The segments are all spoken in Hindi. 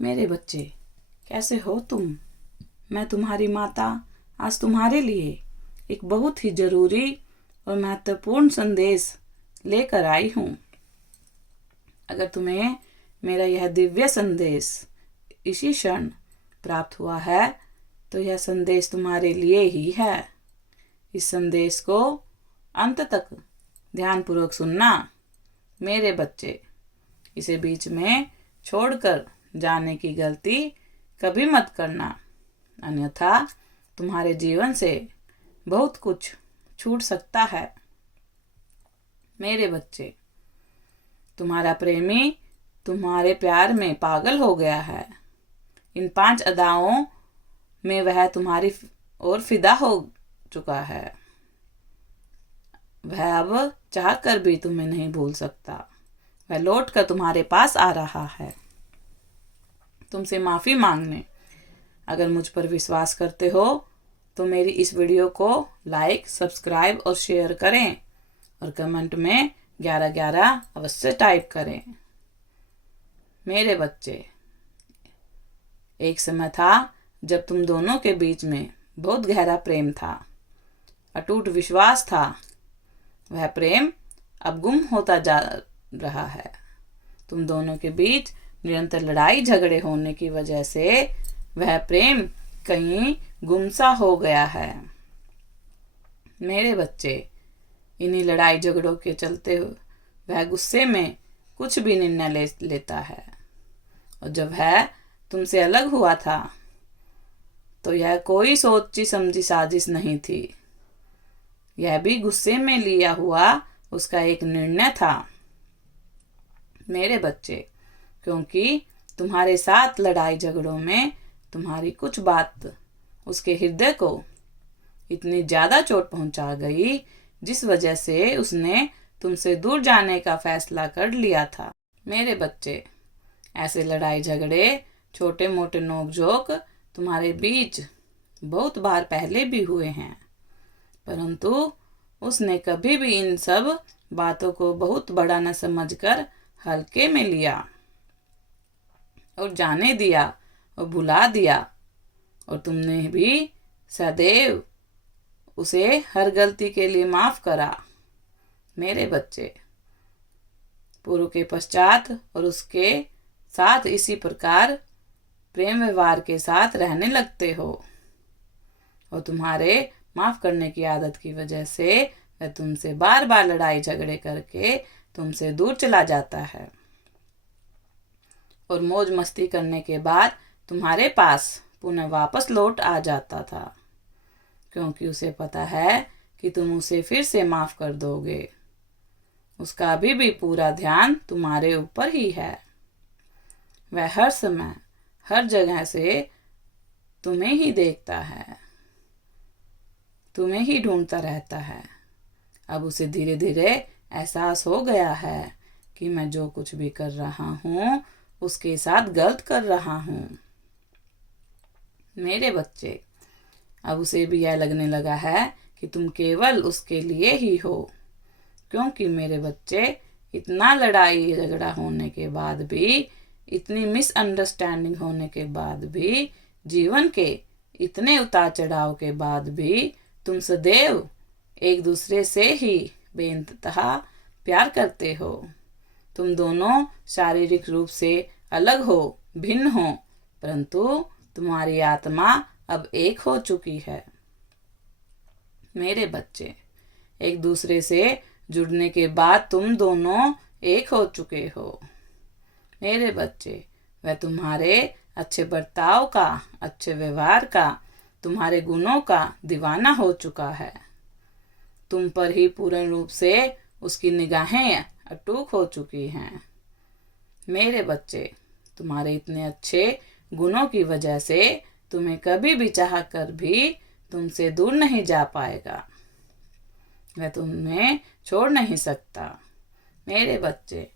मेरे बच्चे, कैसे हो तुम? मैं तुम्हारी माता आज तुम्हारे लिए एक बहुत ही जरूरी और महत्वपूर्ण संदेश लेकर आई हूँ। अगर तुम्हें मेरा यह दिव्य संदेश इसी क्षण प्राप्त हुआ है तो यह संदेश तुम्हारे लिए ही है। इस संदेश को अंत तक ध्यानपूर्वक सुनना मेरे बच्चे। इसे बीच में छोड़कर जाने की गलती कभी मत करना, अन्यथा तुम्हारे जीवन से बहुत कुछ छूट सकता है। मेरे बच्चे, तुम्हारा प्रेमी तुम्हारे प्यार में पागल हो गया है। इन 5 अदाओं में वह तुम्हारी ओर फिदा हो चुका है। वह अब चाह कर भी तुम्हें नहीं भूल सकता। वह लौट कर तुम्हारे पास आ रहा है तुमसे माफ़ी मांगने। अगर मुझ पर विश्वास करते हो तो मेरी इस वीडियो को लाइक, सब्सक्राइब और शेयर करें और कमेंट में 1111 अवश्य टाइप करें। मेरे बच्चे, एक समय था जब तुम दोनों के बीच में बहुत गहरा प्रेम था, अटूट विश्वास था। वह प्रेम अब गुम होता जा रहा है। तुम दोनों के बीच निरंतर लड़ाई झगड़े होने की वजह से वह प्रेम कहीं गुमसा हो गया है। मेरे बच्चे, इन्हीं लड़ाई झगड़ों के चलते वह गुस्से में कुछ भी निर्णय लेता है। और जब वह तुमसे अलग हुआ था तो यह कोई सोची समझी साजिश नहीं थी। यह भी गुस्से में लिया हुआ उसका एक निर्णय था। मेरे बच्चे, क्योंकि तुम्हारे साथ लड़ाई झगड़ों में तुम्हारी कुछ बात उसके हृदय को इतनी ज़्यादा चोट पहुंचा गई जिस वजह से उसने तुमसे दूर जाने का फैसला कर लिया था। मेरे बच्चे, ऐसे लड़ाई झगड़े, छोटे मोटे नोकझोंक तुम्हारे बीच बहुत बार पहले भी हुए हैं, परंतु उसने कभी भी इन सब बातों को बहुत बड़ा न समझकर हल्के में लिया और जाने दिया और भुला दिया। और तुमने भी सदैव उसे हर गलती के लिए माफ करा। मेरे बच्चे, पूर्व के पश्चात और उसके साथ इसी प्रकार प्रेम व्यवहार के साथ रहने लगते हो और तुम्हारे माफ करने की आदत की वजह से वह तुमसे बार बार लड़ाई झगड़े करके तुमसे दूर चला जाता है और मौज मस्ती करने के बाद तुम्हारे पास पुनः वापस लौट आ जाता था, क्योंकि उसे पता है कि तुम उसे फिर से माफ कर दोगे। उसका अभी भी पूरा ध्यान तुम्हारे ऊपर ही है। वह हर समय हर जगह से तुम्हें ही देखता है, तुम्हें ही ढूंढता रहता है। अब उसे धीरे धीरे एहसास हो गया है कि मैं जो कुछ भी कर रहा हूँ उसके साथ गलत कर रहा हूँ। मेरे बच्चे, अब उसे भी यह लगने लगा है कि तुम केवल उसके लिए ही हो, क्योंकि मेरे बच्चे, इतना लड़ाई झगड़ा होने के बाद भी, इतनी मिसअंडरस्टैंडिंग होने के बाद भी, जीवन के इतने उतार चढ़ाव के बाद भी तुम सदैव एक दूसरे से ही बेइंतहा प्यार करते हो। तुम दोनों शारीरिक रूप से अलग हो, भिन्न हो, परंतु तुम्हारी आत्मा अब एक हो चुकी है। मेरे बच्चे, एक दूसरे से जुड़ने के बाद तुम दोनों एक हो चुके हो। मेरे बच्चे, वह तुम्हारे अच्छे बर्ताव का, अच्छे व्यवहार का, तुम्हारे गुणों का दीवाना हो चुका है। तुम पर ही पूर्ण रूप से उसकी निगाहें अटूट हो चुकी हैं। मेरे बच्चे, तुम्हारे इतने अच्छे गुणों की वजह से तुम्हें कभी भी चाह कर भी तुमसे दूर नहीं जा पाएगा। वह तुम्हें छोड़ नहीं सकता। मेरे बच्चे,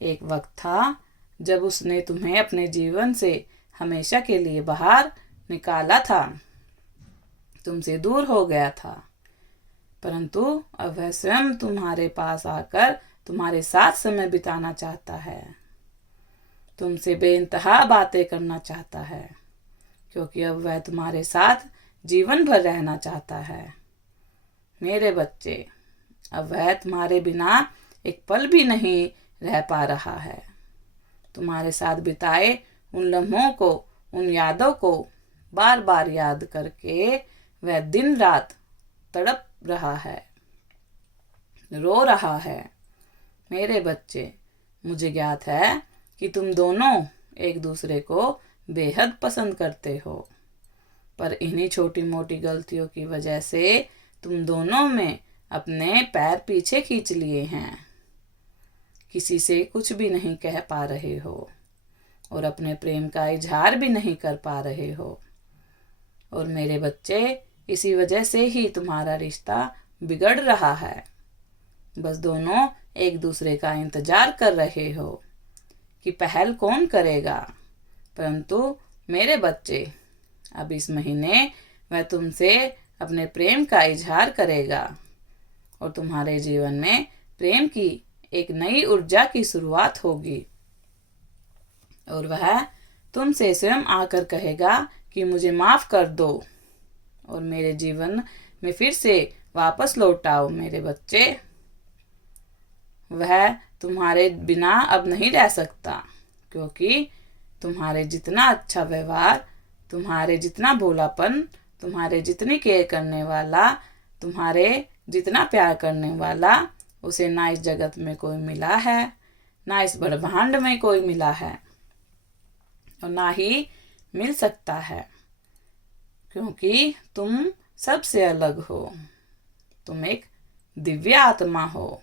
एक वक्त था जब उसने तुम्हें अपने जीवन से हमेशा के लिए बाहर निकाला था, तुमसे दूर हो गया था, परंतु अब वह स्वयं तुम्हारे पास आकर तुम्हारे साथ समय बिताना चाहता है। तुमसे बेइंतहा बातें करना चाहता है, क्योंकि अब वह तुम्हारे साथ जीवन भर रहना चाहता है। मेरे बच्चे, अब वह तुम्हारे बिना एक पल भी नहीं रह पा रहा है। तुम्हारे साथ बिताए उन लम्हों को, उन यादों को बार बार याद करके वह दिन रात तड़प रहा है, रो रहा है। मेरे बच्चे, मुझे ज्ञात है कि तुम दोनों एक दूसरे को बेहद पसंद करते हो, पर इन्हीं छोटी मोटी गलतियों की वजह से तुम दोनों में अपने पैर पीछे खींच लिए हैं। किसी से कुछ भी नहीं कह पा रहे हो और अपने प्रेम का इजहार भी नहीं कर पा रहे हो। और मेरे बच्चे, इसी वजह से ही तुम्हारा रिश्ता बिगड़ रहा है। बस दोनों एक दूसरे का इंतजार कर रहे हो कि पहल कौन करेगा। परंतु मेरे बच्चे, अब इस महीने वह तुमसे अपने प्रेम का इजहार करेगा और तुम्हारे जीवन में प्रेम की एक नई ऊर्जा की शुरुआत होगी। और वह तुमसे स्वयं आकर कहेगा कि मुझे माफ कर दो और मेरे जीवन में फिर से वापस लौट आओ। मेरे बच्चे, वह तुम्हारे बिना अब नहीं रह सकता, क्योंकि तुम्हारे जितना अच्छा व्यवहार, तुम्हारे जितना भोलापन, तुम्हारे जितनी केयर करने वाला, तुम्हारे जितना प्यार करने वाला, उसे ना इस जगत में कोई मिला है, ना इस ब्रह्मांड में कोई मिला है और ना ही मिल सकता है, क्योंकि तुम सबसे अलग हो। तुम एक दिव्य आत्मा हो।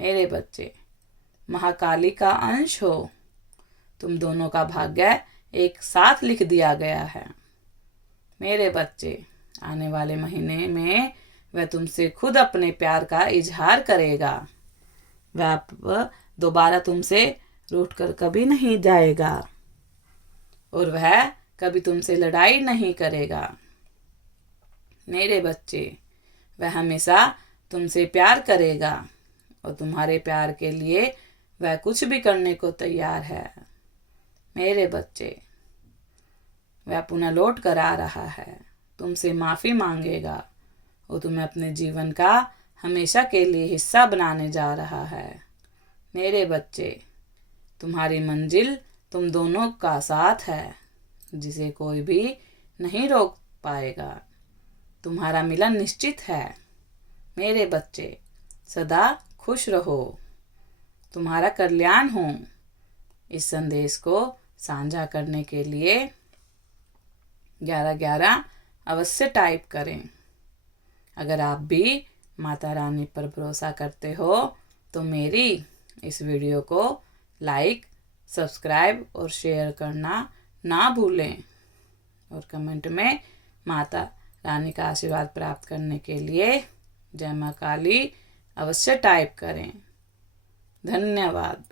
मेरे बच्चे, महाकाली का अंश हो। तुम दोनों का भाग्य एक साथ लिख दिया गया है। मेरे बच्चे, आने वाले महीने में वह तुमसे खुद अपने प्यार का इजहार करेगा। वह अब दोबारा तुमसे रूठ कर कभी नहीं जाएगा और वह कभी तुमसे लड़ाई नहीं करेगा। मेरे बच्चे, वह हमेशा तुमसे प्यार करेगा और तुम्हारे प्यार के लिए वह कुछ भी करने को तैयार है। मेरे बच्चे, वह पुनः लौट कर आ रहा है, तुमसे माफ़ी मांगेगा और तुम्हें अपने जीवन का हमेशा के लिए हिस्सा बनाने जा रहा है। मेरे बच्चे, तुम्हारी मंजिल तुम दोनों का साथ है, जिसे कोई भी नहीं रोक पाएगा। तुम्हारा मिलन निश्चित है। मेरे बच्चे, सदा खुश रहो, तुम्हारा कल्याण हो। इस संदेश को साझा करने के लिए 1111 अवश्य टाइप करें। अगर आप भी माता रानी पर भरोसा करते हो तो मेरी इस वीडियो को लाइक, सब्सक्राइब और शेयर करना ना भूलें और कमेंट में माता रानी का आशीर्वाद प्राप्त करने के लिए जय मां काली अवश्य टाइप करें। धन्यवाद।